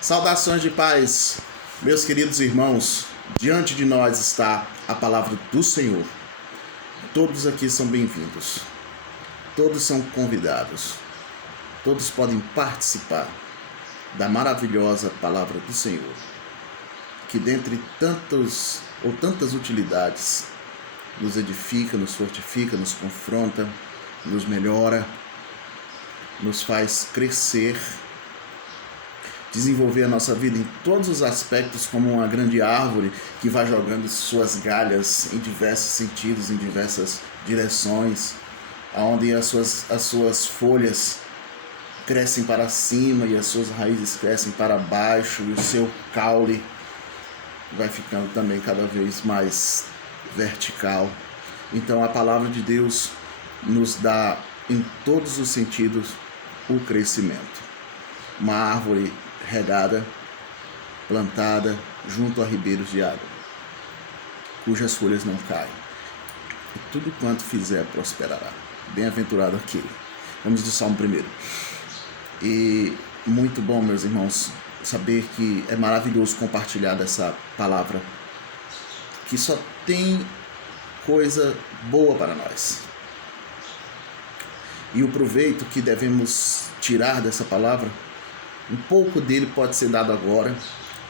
Saudações de paz, meus queridos irmãos. Diante de nós está a palavra do Senhor. Todos aqui são bem-vindos. Todos são convidados. Todos podem participar da maravilhosa palavra do Senhor, que dentre tantas utilidades nos edifica, nos fortifica, nos confronta, nos melhora, nos faz crescer, desenvolver a nossa vida em todos os aspectos, como uma grande árvore que vai jogando suas galhas em diversos sentidos, em diversas direções, onde as suas folhas crescem para cima e as suas raízes crescem para baixo, e o seu caule vai ficando também cada vez mais vertical. Então a palavra de Deus nos dá em todos os sentidos o crescimento. Uma árvore regada, plantada junto a ribeiros de água, cujas folhas não caem, e tudo quanto fizer prosperará. Bem-aventurado aquele. Vamos do Salmo 1. E muito bom, meus irmãos, saber que é maravilhoso compartilhar dessa palavra, que só tem coisa boa para nós. E o proveito que devemos tirar dessa palavra, um pouco dele pode ser dado agora,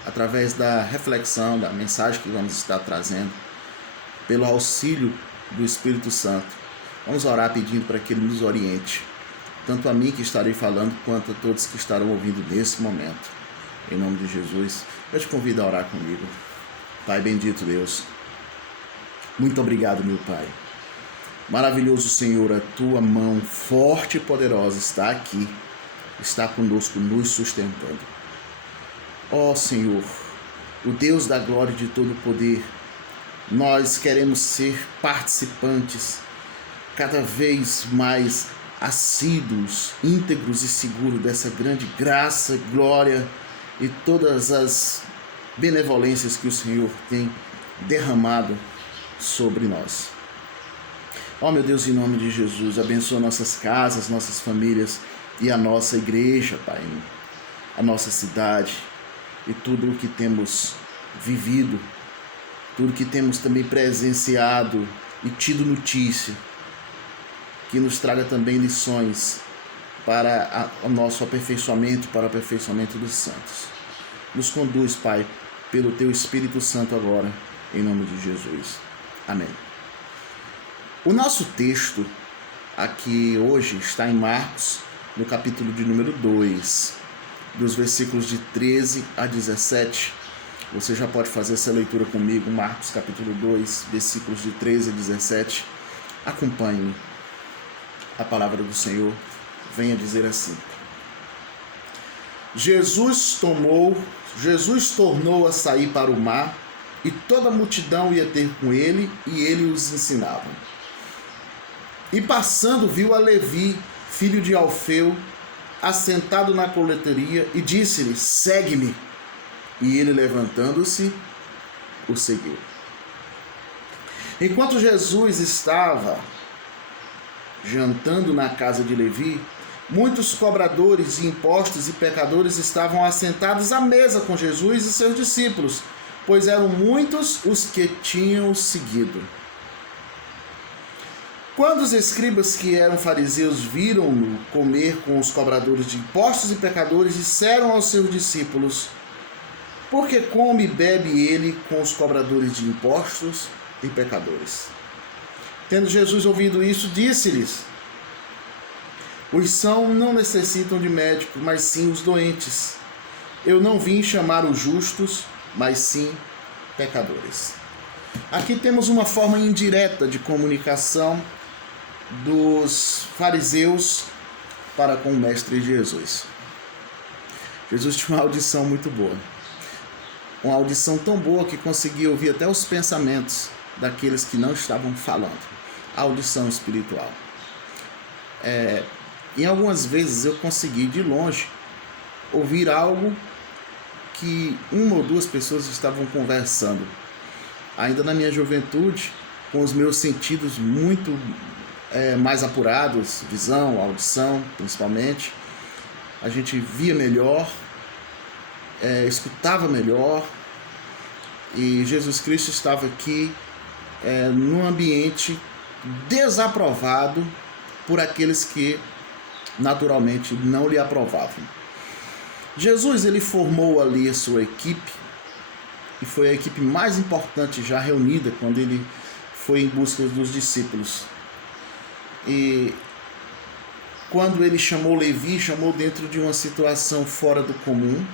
através da reflexão, da mensagem que vamos estar trazendo, pelo auxílio do Espírito Santo. Vamos orar pedindo para que Ele nos oriente, tanto a mim que estarei falando, quanto a todos que estarão ouvindo nesse momento. Em nome de Jesus, eu te convido a orar comigo. Pai bendito Deus, muito obrigado, meu Pai. Maravilhoso Senhor, a Tua mão forte e poderosa está aqui, está conosco, nos sustentando. Ó Senhor, o Deus da glória e de todo poder, nós queremos ser participantes cada vez mais assíduos, íntegros e seguros dessa grande graça, glória e todas as benevolências que o Senhor tem derramado sobre nós. Ó meu Deus, em nome de Jesus, abençoa nossas casas, nossas famílias e a nossa igreja, Pai, a nossa cidade e tudo o que temos vivido, tudo que temos também presenciado e tido notícia, que nos traga também lições para o nosso aperfeiçoamento, para o aperfeiçoamento dos santos. Nos conduz, Pai, pelo Teu Espírito Santo agora, em nome de Jesus. Amém. O nosso texto aqui hoje está em Marcos, no capítulo de número 2, dos versículos de 13 a 17. Você já pode fazer essa leitura comigo, Marcos capítulo 2, versículos de 13 a 17. Acompanhe-me. A palavra do Senhor vem a dizer assim: Jesus tornou a sair para o mar, e toda a multidão ia ter com ele, e ele os ensinava. E passando, viu a Levi, filho de Alfeu, assentado na coleteria, e disse-lhe: segue-me. E ele, levantando-se, o seguiu. Enquanto Jesus estava jantando na casa de Levi, muitos cobradores de impostos e pecadores estavam assentados à mesa com Jesus e seus discípulos, pois eram muitos os que tinham seguido. Quando os escribas que eram fariseus viram-no comer com os cobradores de impostos e pecadores, disseram aos seus discípulos: por que come e bebe ele com os cobradores de impostos e pecadores? Tendo Jesus ouvido isso, disse-lhes: os sãos não necessitam de médico, mas sim os doentes. Eu não vim chamar os justos, mas sim pecadores. Aqui temos uma forma indireta de comunicação dos fariseus para com o Mestre Jesus. Jesus tinha uma audição muito boa. Uma audição tão boa que conseguia ouvir até os pensamentos daqueles que não estavam falando. A audição espiritual. Em algumas vezes eu consegui de longe ouvir algo que uma ou duas pessoas estavam conversando. Ainda na minha juventude, com os meus sentidos muito mais apurados, visão, audição principalmente, a gente via melhor escutava melhor, e Jesus Cristo estava aqui num ambiente desaprovado por aqueles que naturalmente não lhe aprovavam. Jesus, ele formou ali a sua equipe, e foi a equipe mais importante já reunida quando ele foi em busca dos discípulos. E quando ele chamou Levi, chamou dentro de uma situação fora do comum.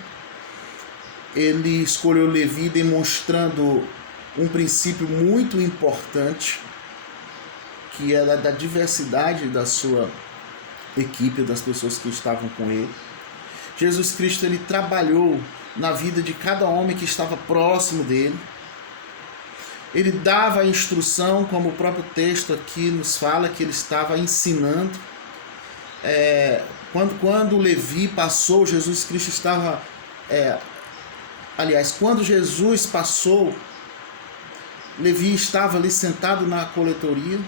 Ele escolheu Levi demonstrando um princípio muito importante, que era da diversidade da sua equipe, das pessoas que estavam com ele. Jesus Cristo, ele trabalhou na vida de cada homem que estava próximo dele. Ele dava a instrução, como o próprio texto aqui nos fala, que ele estava ensinando. Quando Levi passou, Jesus Cristo estava... quando Jesus passou, Levi estava ali sentado na coletoria.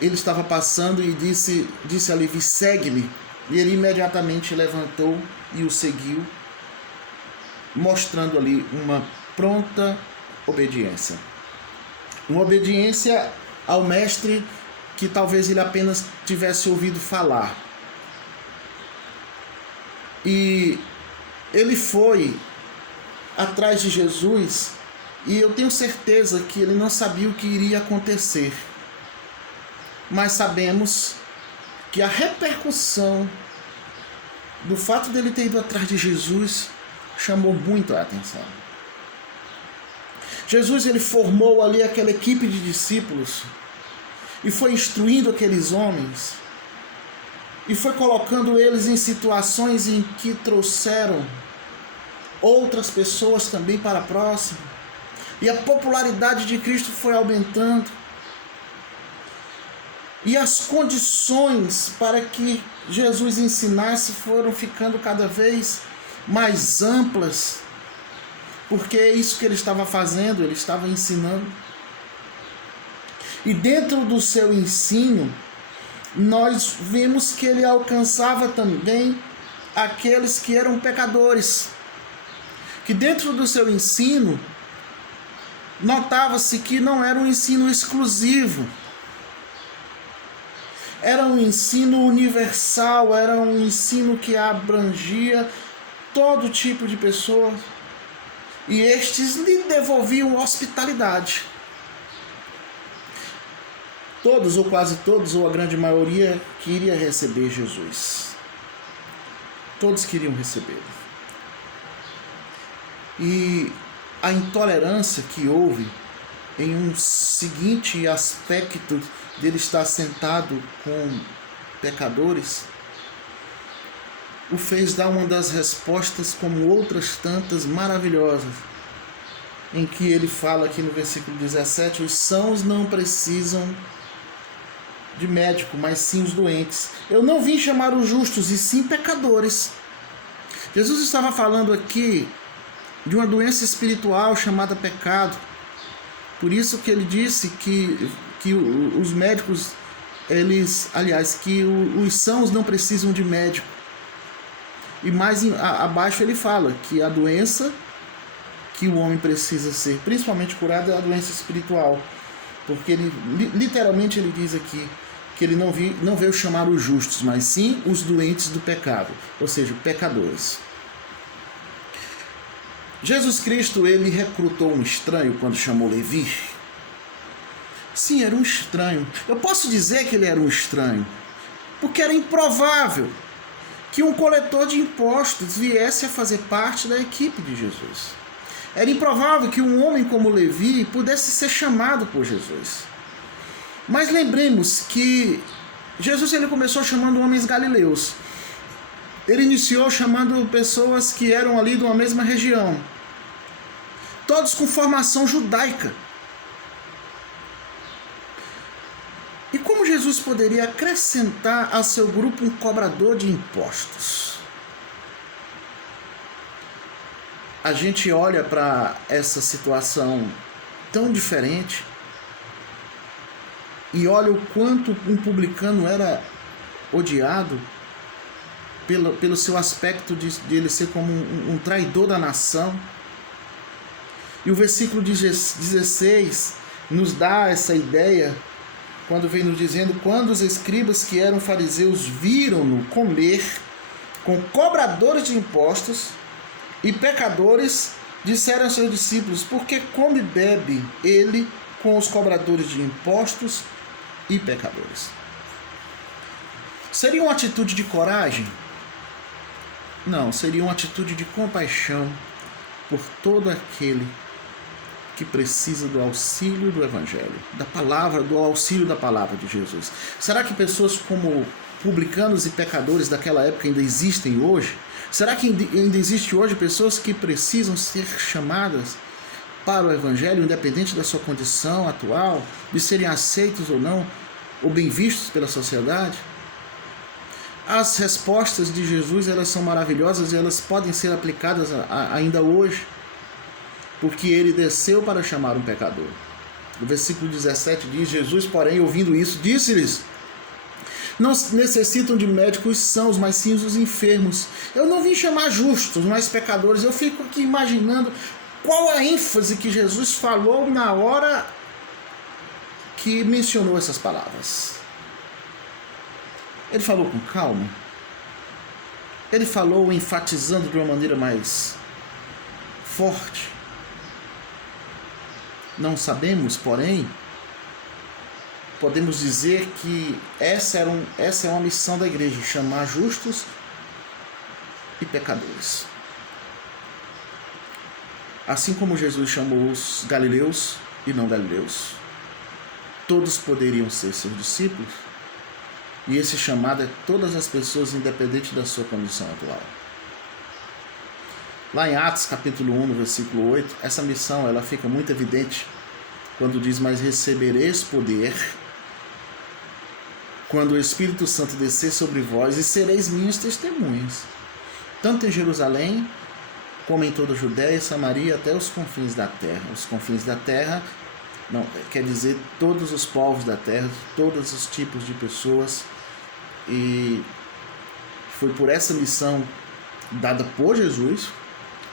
Ele estava passando e disse a Levi: segue-me. E ele imediatamente levantou e o seguiu, mostrando ali uma pronta obediência. Uma obediência ao mestre que talvez ele apenas tivesse ouvido falar. E ele foi atrás de Jesus, e eu tenho certeza que ele não sabia o que iria acontecer. Mas sabemos que a repercussão do fato dele ter ido atrás de Jesus chamou muito a atenção. Jesus, ele formou ali aquela equipe de discípulos e foi instruindo aqueles homens e foi colocando eles em situações em que trouxeram outras pessoas também para próximo, e a popularidade de Cristo foi aumentando, e as condições para que Jesus ensinasse foram ficando cada vez mais amplas, porque é isso que ele estava fazendo, ele estava ensinando. E dentro do seu ensino, nós vimos que ele alcançava também aqueles que eram pecadores. Que dentro do seu ensino, notava-se que não era um ensino exclusivo. Era um ensino universal, era um ensino que abrangia todo tipo de pessoa. E estes lhe devolviam hospitalidade. Todos, ou quase todos, ou a grande maioria, queria receber Jesus. Todos queriam recebê-lo. E a intolerância que houve em um seguinte aspecto dele estar sentado com pecadores, o fez dar uma das respostas, como outras tantas maravilhosas, em que ele fala aqui no versículo 17: os sãos não precisam de médico, mas sim os doentes. Eu não vim chamar os justos, e sim pecadores. Jesus estava falando aqui de uma doença espiritual chamada pecado. Por isso que ele disse que os médicos, que os sãos não precisam de médico. E mais abaixo ele fala que a doença que o homem precisa ser principalmente curado é a doença espiritual. Porque ele literalmente ele diz aqui que ele não veio chamar os justos, mas sim os doentes do pecado, ou seja, pecadores. Jesus Cristo, ele recrutou um estranho quando chamou Levi. Sim, era um estranho. Eu posso dizer que ele era um estranho, porque era improvável que um coletor de impostos viesse a fazer parte da equipe de Jesus. Era improvável que um homem como Levi pudesse ser chamado por Jesus. Mas lembremos que Jesus, ele começou chamando homens galileus. Ele iniciou chamando pessoas que eram ali de uma mesma região, todos com formação judaica. E como Jesus poderia acrescentar a seu grupo um cobrador de impostos? A gente olha para essa situação tão diferente e olha o quanto um publicano era odiado pelo seu aspecto de ele ser como um traidor da nação. E o versículo 16 nos dá essa ideia, quando vem nos dizendo: quando os escribas que eram fariseus viram-no comer com cobradores de impostos e pecadores, disseram aos seus discípulos: por que come e bebe ele com os cobradores de impostos e pecadores? Seria uma atitude de coragem? Não, seria uma atitude de compaixão por todo aquele que precisa do auxílio do Evangelho, da palavra, do auxílio da palavra de Jesus. Será que pessoas como publicanos e pecadores daquela época ainda existem hoje? Será que ainda existe hoje pessoas que precisam ser chamadas para o Evangelho, independente da sua condição atual, de serem aceitos ou não, ou bem vistos pela sociedade? As respostas de Jesus, elas são maravilhosas e elas podem ser aplicadas ainda hoje, porque ele desceu para chamar um pecador. O versículo 17 diz: Jesus, porém, ouvindo isso, disse-lhes: não necessitam de médicos sãos, mas sim os enfermos. Eu não vim chamar justos, mas pecadores. Eu fico aqui imaginando qual a ênfase que Jesus falou na hora que mencionou essas palavras. Ele falou com calma? Ele falou enfatizando de uma maneira mais forte? Não sabemos, porém, podemos dizer que essa é uma missão da igreja: chamar justos e pecadores. Assim como Jesus chamou os galileus e não galileus, todos poderiam ser seus discípulos, e esse chamado é todas as pessoas, independente da sua condição atual. Lá em Atos capítulo 1, no versículo 8, essa missão ela fica muito evidente quando diz: mas recebereis poder quando o Espírito Santo descer sobre vós, e sereis minhas testemunhas, tanto em Jerusalém, como em toda a Judéia, Samaria, até os confins da terra. Os confins da terra não quer dizer todos os povos da terra, todos os tipos de pessoas. E foi por essa missão dada por Jesus,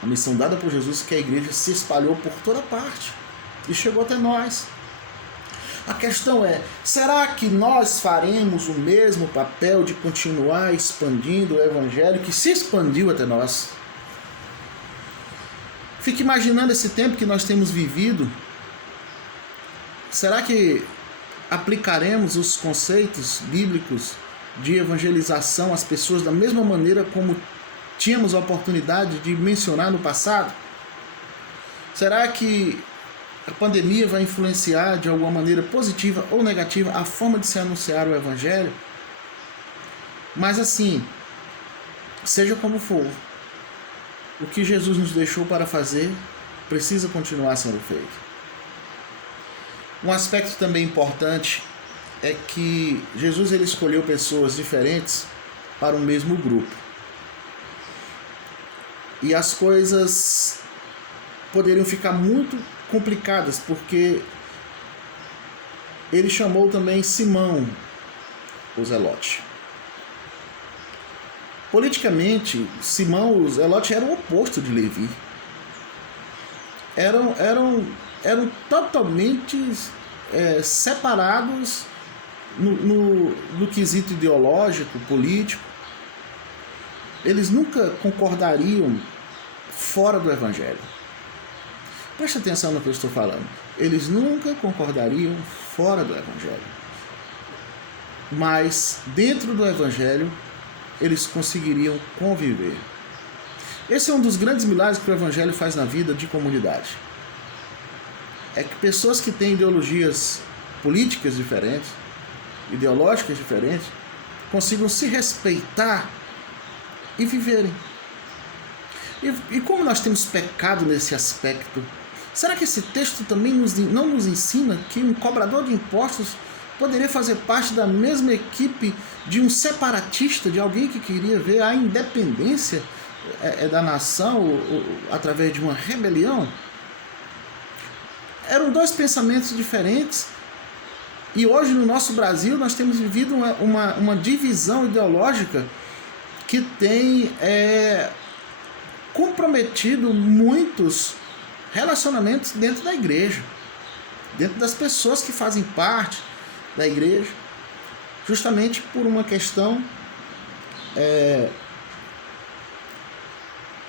a missão dada por Jesus, que a igreja se espalhou por toda parte e chegou até nós. A questão é: será que nós faremos o mesmo papel de continuar expandindo o Evangelho que se expandiu até nós? Fique imaginando esse tempo que nós temos vivido. Será que aplicaremos os conceitos bíblicos de evangelização às pessoas da mesma maneira como tínhamos a oportunidade de mencionar no passado? Será que a pandemia vai influenciar de alguma maneira positiva ou negativa a forma de se anunciar o Evangelho? Mas assim, seja como for, o que Jesus nos deixou para fazer precisa continuar sendo feito. Um aspecto também importante é que Jesus ele escolheu pessoas diferentes para o mesmo grupo. E as coisas poderiam ficar muito complicadas, porque ele chamou também Simão, o Zelote. Politicamente, Simão, o Zelote, era o oposto de Levi. Eram totalmente separados no quesito ideológico, político. Eles nunca concordariam fora do Evangelho. Preste atenção no que eu estou falando. Eles nunca concordariam fora do Evangelho. Mas dentro do Evangelho, eles conseguiriam conviver. Esse é um dos grandes milagres que o Evangelho faz na vida de comunidade. É que pessoas que têm ideologias políticas diferentes, ideológicas diferentes, consigam se respeitar e viverem. E como nós temos pecado nesse aspecto, será que esse texto também não nos ensina que um cobrador de impostos poderia fazer parte da mesma equipe de um separatista, de alguém que queria ver a independência da nação através de uma rebelião? Eram dois pensamentos diferentes. E hoje no nosso Brasil nós temos vivido uma divisão ideológica que tem comprometido muitos relacionamentos dentro da igreja, dentro das pessoas que fazem parte da igreja, justamente por uma questão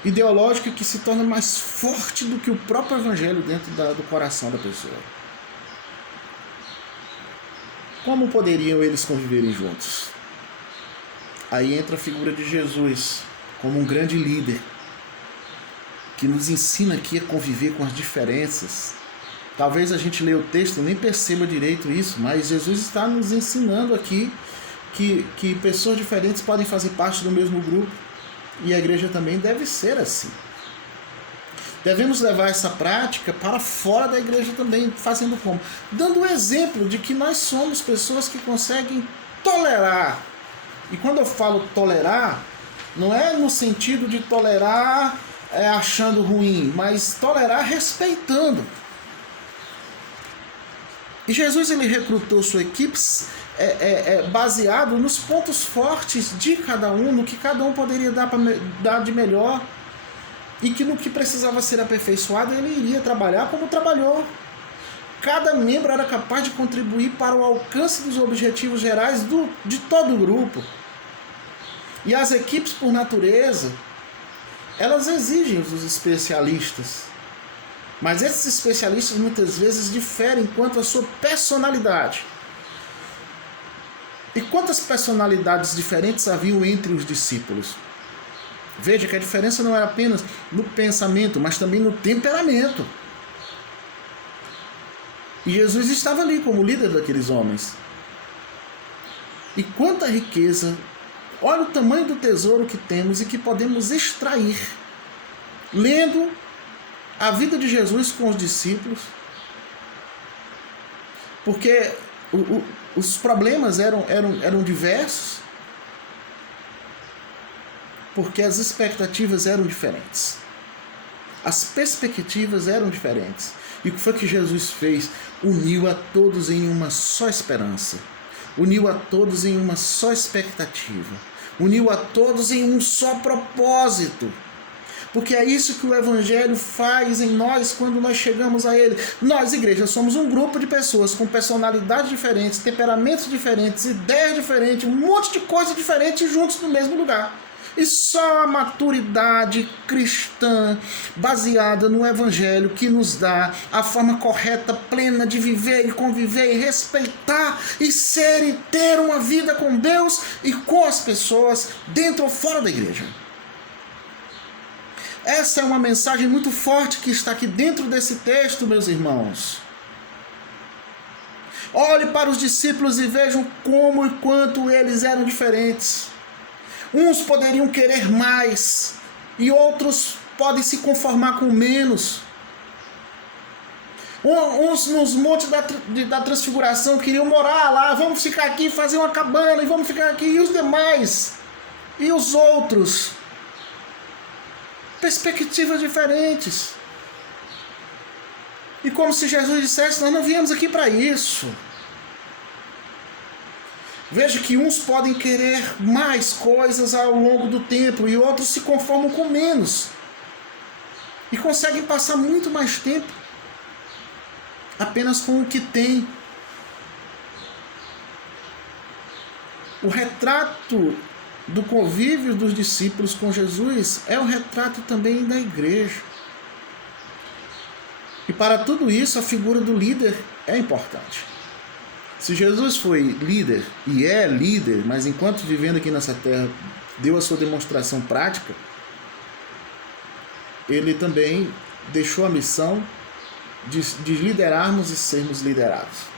ideológica que se torna mais forte do que o próprio evangelho dentro do coração da pessoa. Como poderiam eles conviverem juntos? Aí entra a figura de Jesus como um grande líder que nos ensina aqui a conviver com as diferenças. Talvez a gente leia o texto e nem perceba direito isso, mas Jesus está nos ensinando aqui que pessoas diferentes podem fazer parte do mesmo grupo, e a igreja também deve ser assim. Devemos levar essa prática para fora da igreja também, fazendo como? Dando o exemplo de que nós somos pessoas que conseguem tolerar. E quando eu falo tolerar, não é no sentido de tolerar achando ruim, mas tolerar respeitando. E Jesus ele recrutou sua equipe baseado nos pontos fortes de cada um, no que cada um poderia dar de melhor, e que no que precisava ser aperfeiçoado ele iria trabalhar como trabalhou. Cada membro era capaz de contribuir para o alcance dos objetivos gerais de todo o grupo. E as equipes, por natureza, elas exigem dos especialistas. Mas esses especialistas muitas vezes diferem quanto à sua personalidade. E quantas personalidades diferentes haviam entre os discípulos? Veja que a diferença não era apenas no pensamento, mas também no temperamento. E Jesus estava ali como líder daqueles homens. E quanta riqueza! Olha o tamanho do tesouro que temos e que podemos extrair lendo a vida de Jesus com os discípulos. Porque os problemas eram diversos, porque as expectativas eram diferentes, as perspectivas eram diferentes. E o que foi que Jesus fez? Uniu a todos em uma só esperança, uniu a todos em uma só expectativa, uniu a todos em um só propósito. Porque é isso que o Evangelho faz em nós quando nós chegamos a Ele. Nós, igreja, somos um grupo de pessoas com personalidades diferentes, temperamentos diferentes, ideias diferentes, um monte de coisas diferentes juntos no mesmo lugar. E só a maturidade cristã, baseada no Evangelho, que nos dá a forma correta, plena de viver e conviver e respeitar e ser e ter uma vida com Deus e com as pessoas dentro ou fora da igreja. Essa é uma mensagem muito forte que está aqui dentro desse texto, meus irmãos. Olhe para os discípulos e vejam como e quanto eles eram diferentes. Uns poderiam querer mais e outros podem se conformar com menos. Uns nos montes da transfiguração queriam morar lá, vamos ficar aqui, fazer uma cabana e vamos ficar aqui. E os demais? E os outros? Perspectivas diferentes. E como se Jesus dissesse, nós não viemos aqui para isso. Veja que uns podem querer mais coisas ao longo do tempo e outros se conformam com menos. E conseguem passar muito mais tempo apenas com o que tem. O retrato do convívio dos discípulos com Jesus é um retrato também da igreja. E para tudo isso, a figura do líder é importante. Se Jesus foi líder e é líder, mas enquanto vivendo aqui nessa terra deu a sua demonstração prática, ele também deixou a missão de liderarmos e sermos liderados.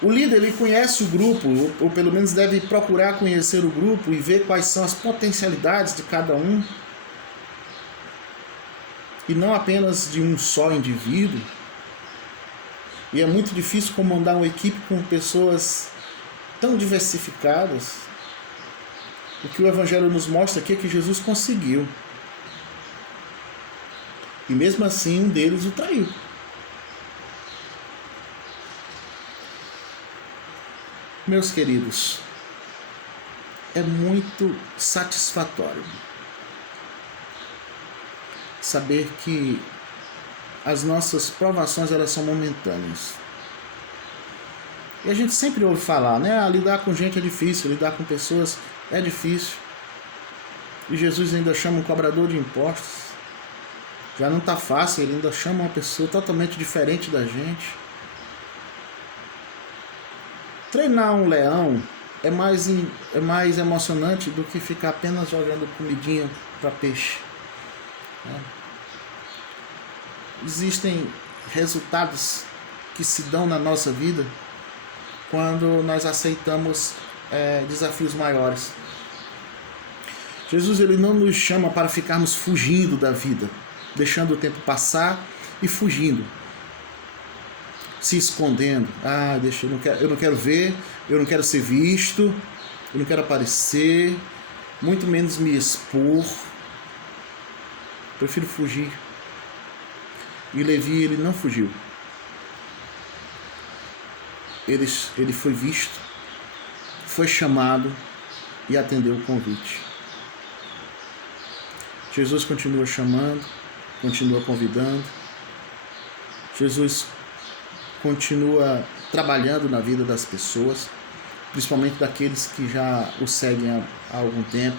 O líder, ele conhece o grupo, ou pelo menos deve procurar conhecer o grupo e ver quais são as potencialidades de cada um, e não apenas de um só indivíduo. E é muito difícil comandar uma equipe com pessoas tão diversificadas. O que o Evangelho nos mostra aqui é que Jesus conseguiu. E mesmo assim, um deles o traiu. Meus queridos, é muito satisfatório saber que as nossas provações elas são momentâneas. E a gente sempre ouve falar, né? Lidar com gente é difícil, lidar com pessoas é difícil. E Jesus ainda chama um cobrador de impostos. Já não está fácil, ele ainda chama uma pessoa totalmente diferente da gente. Treinar um leão é mais emocionante do que ficar apenas jogando comidinha para peixe. Existem resultados que se dão na nossa vida quando nós aceitamos desafios maiores. Jesus ele não nos chama para ficarmos fugindo da vida, deixando o tempo passar e fugindo, se escondendo. Eu não quero ver, eu não quero ser visto, eu não quero aparecer, muito menos me expor. Prefiro fugir. E Levi ele não fugiu. Ele foi visto, foi chamado e atendeu o convite. Jesus continua chamando, continua convidando. Jesus continua trabalhando na vida das pessoas, principalmente daqueles que já o seguem há algum tempo.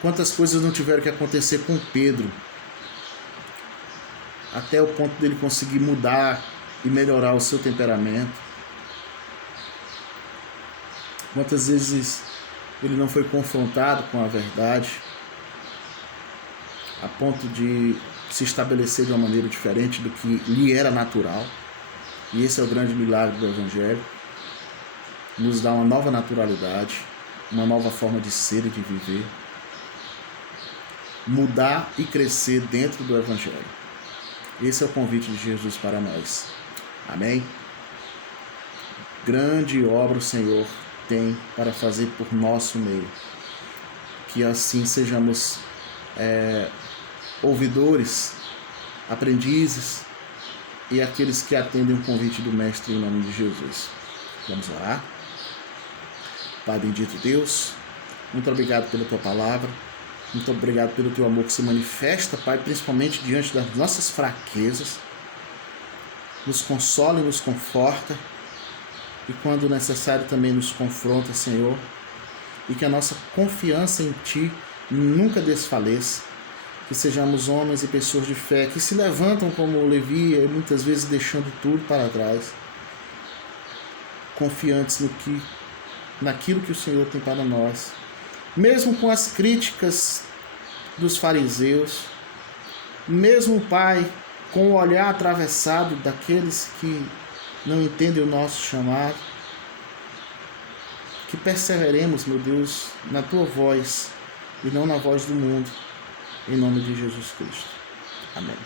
Quantas coisas não tiveram que acontecer com Pedro, até o ponto dele conseguir mudar e melhorar o seu temperamento. Quantas vezes ele não foi confrontado com a verdade, a ponto de se estabelecer de uma maneira diferente do que lhe era natural. E esse é o grande milagre do Evangelho. Nos dá uma nova naturalidade, uma nova forma de ser e de viver. Mudar e crescer dentro do Evangelho. Esse é o convite de Jesus para nós. Amém? Grande obra o Senhor tem para fazer por nosso meio. Que assim sejamos ouvidores, aprendizes e aqueles que atendem o convite do Mestre em nome de Jesus. Vamos orar. Pai bendito Deus, muito obrigado pela Tua palavra, muito obrigado pelo Teu amor que se manifesta, Pai, principalmente diante das nossas fraquezas. Nos consola e nos conforta, e quando necessário também nos confronta, Senhor, e que a nossa confiança em Ti nunca desfaleça, que sejamos homens e pessoas de fé que se levantam como Levi, muitas vezes deixando tudo para trás, confiantes naquilo que o Senhor tem para nós, mesmo com as críticas dos fariseus, mesmo, Pai, com o olhar atravessado daqueles que não entendem o nosso chamado, que perseveremos, meu Deus, na Tua voz e não na voz do mundo, em nome de Jesus Cristo. Amém.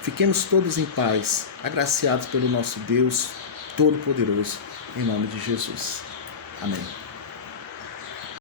Fiquemos todos em paz, agraciados pelo nosso Deus Todo-Poderoso, em nome de Jesus. Amém.